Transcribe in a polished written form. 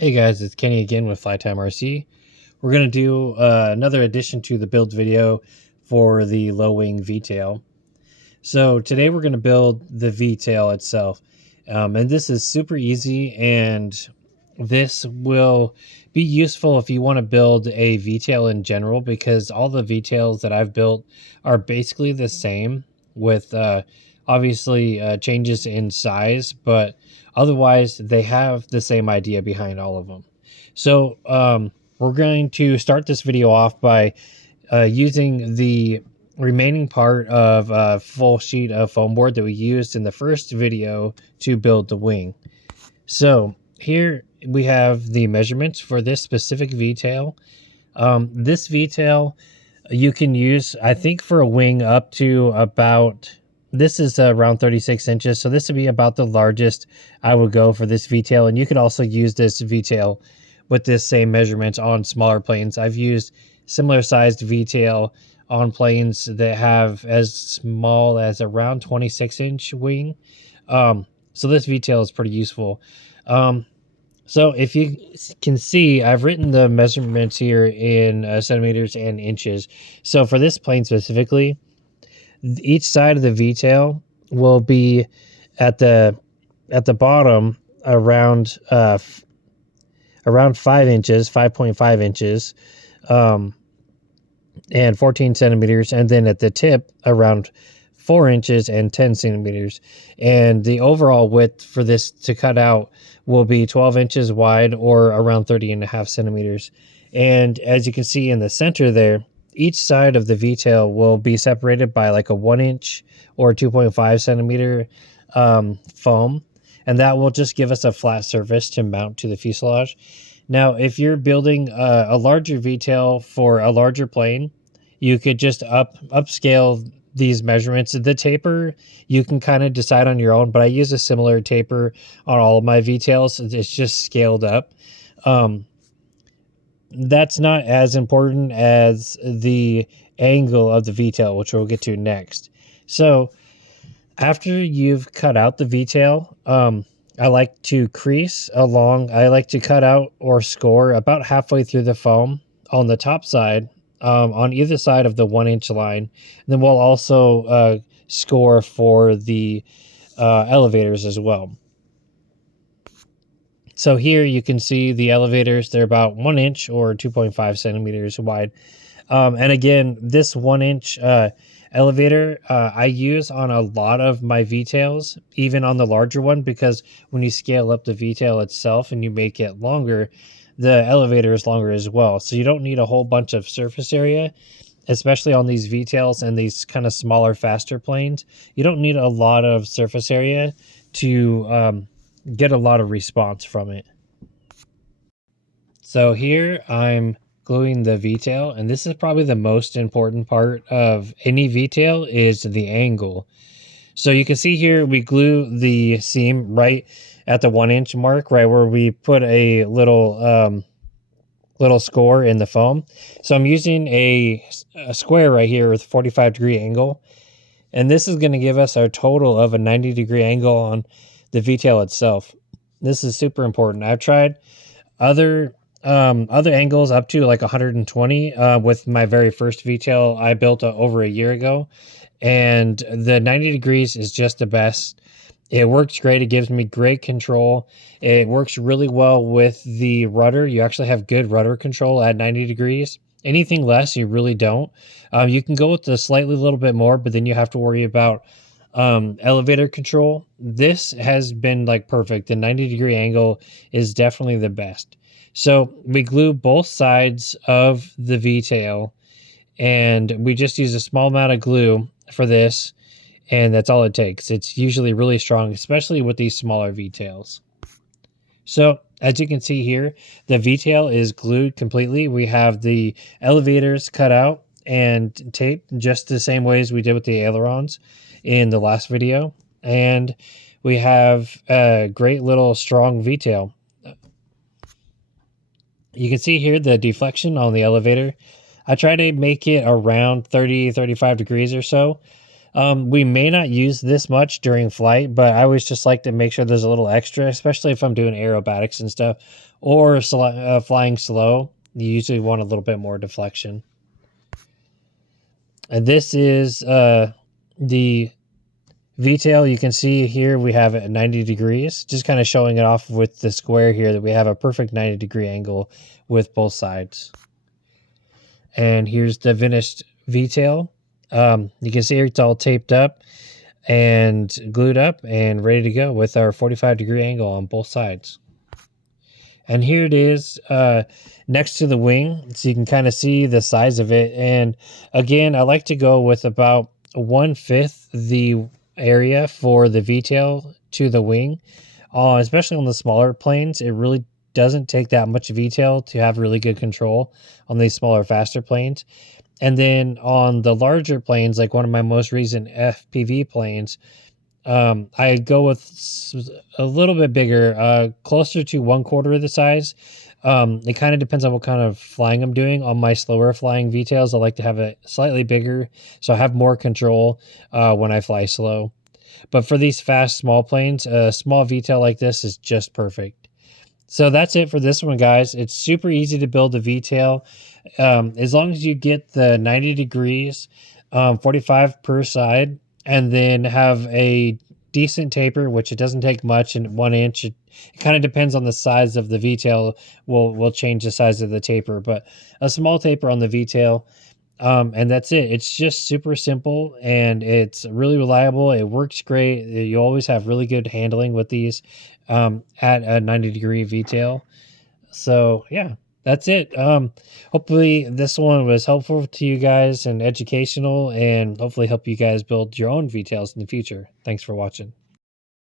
Hey guys, it's Kenny again with Flytime RC. We're going to do another addition to the build video for the low wing vtail. So today we're going to build the vtail itself. And this is super easy, and this will be useful if you want to build a vtail in general, because all the vtails that I've built are basically the same with obviously changes in size, but otherwise they have the same idea behind all of them. So we're going to start this video off by using the remaining part of a full sheet of foam board that we used in the first video to build the wing. So here we have the measurements for this specific vtail. This vtail you can use, I think, for a wing up to about, this is around 36 inches. So this would be about the largest I would go for this vtail. And you could also use this vtail with this same measurement on smaller planes. I've used similar sized vtail on planes that have as small as around 26-inch wing. So this vtail is pretty useful. So if you can see, I've written the measurements here in centimeters and inches. So for this plane specifically, each side of the vtail will be at the bottom around 5 inches, 5.5 inches, and 14 centimeters, and then at the tip around 4 inches and 10 centimeters. And the overall width for this to cut out will be 12 inches wide, or around 30.5 centimeters. And as you can see in the center there, each side of the vtail will be separated by like a 1 inch or 2.5 centimeter foam, and that will just give us a flat surface to mount to the fuselage. Now, if you're building a larger vtail for a larger plane, you could just upscale these measurements. The taper, you can kind of decide on your own, but I use a similar taper on all of my vtails. It's just scaled up. That's not as important as the angle of the vtail, which we'll get to next. So after you've cut out the vtail, I like to crease along. I like to cut out or score about halfway through the foam on the top side, on either side of the 1 inch line. And then we'll also score for the elevators as well. So here you can see the elevators, they're about 1 inch or 2.5 centimeters wide. And again, this 1 inch elevator I use on a lot of my vtails, even on the larger one, because when you scale up the vtail itself and you make it longer, the elevator is longer as well. So you don't need a whole bunch of surface area, especially on these vtails and these kind of smaller, faster planes. You don't need a lot of surface area to get a lot of response from it. So here I'm gluing the vtail, and this is probably the most important part of any vtail, is the angle. So you can see here we glue the seam right at the 1 inch mark, right where we put a little score in the foam. So I'm using a square right here with a 45-degree angle, and this is going to give us our total of a 90-degree angle on the vtail itself. This is super important. I've tried other angles up to like 120 with my very first vtail I built over a year ago, and the 90 degrees is just the best. It works great. It gives me great control. It works really well with the rudder. You actually have good rudder control at 90 degrees. Anything less, you really don't. You can go with a slightly little bit more, but then you have to worry about elevator control. This has been like perfect. The 90-degree angle is definitely the best. So we glue both sides of the vtail, and we just use a small amount of glue for this, and that's all it takes. It's usually really strong, especially with these smaller vtails. So as you can see here, the vtail is glued completely. We have the elevators cut out and taped just the same way as we did with the ailerons in the last video, and we have a great little strong vtail. You can see here the deflection on the elevator. I try to make it around 30-35 degrees or so. We may not use this much during flight, but I always just like to make sure there's a little extra, especially if I'm doing aerobatics and stuff, or flying slow. You usually want a little bit more deflection. And this is the vtail. You can see here we have it at 90 degrees, just kind of showing it off with the square here that we have a perfect 90-degree angle with both sides. And here's the finished vtail. You can see it's all taped up and glued up and ready to go with our 45-degree angle on both sides. And here it is next to the wing, so you can kind of see the size of it. And again, I like to go with about 1/5 the area for the vtail to the wing, especially on the smaller planes. It really doesn't take that much vtail to have really good control on these smaller, faster planes. And then on the larger planes, like one of my most recent FPV planes, I go with a little bit bigger, closer to 1/4 of the size. It kind of depends on what kind of flying I'm doing. On my slower flying vtails, I like to have it slightly bigger, so I have more control when I fly slow. But for these fast, small planes, a small vtail like this is just perfect. So that's it for this one, guys. It's super easy to build a vtail. As long as you get the 90 degrees, 45 per side, and then have a decent taper, which it doesn't take much, and 1 inch. It kind of depends on the size of the vtail. Will change the size of the taper, but a small taper on the vtail. And that's it. It's just super simple and it's really reliable. It works great. You always have really good handling with these at a 90-degree vtail. So yeah, that's it. Hopefully this one was helpful to you guys and educational, and hopefully help you guys build your own vtails in the future. Thanks for watching.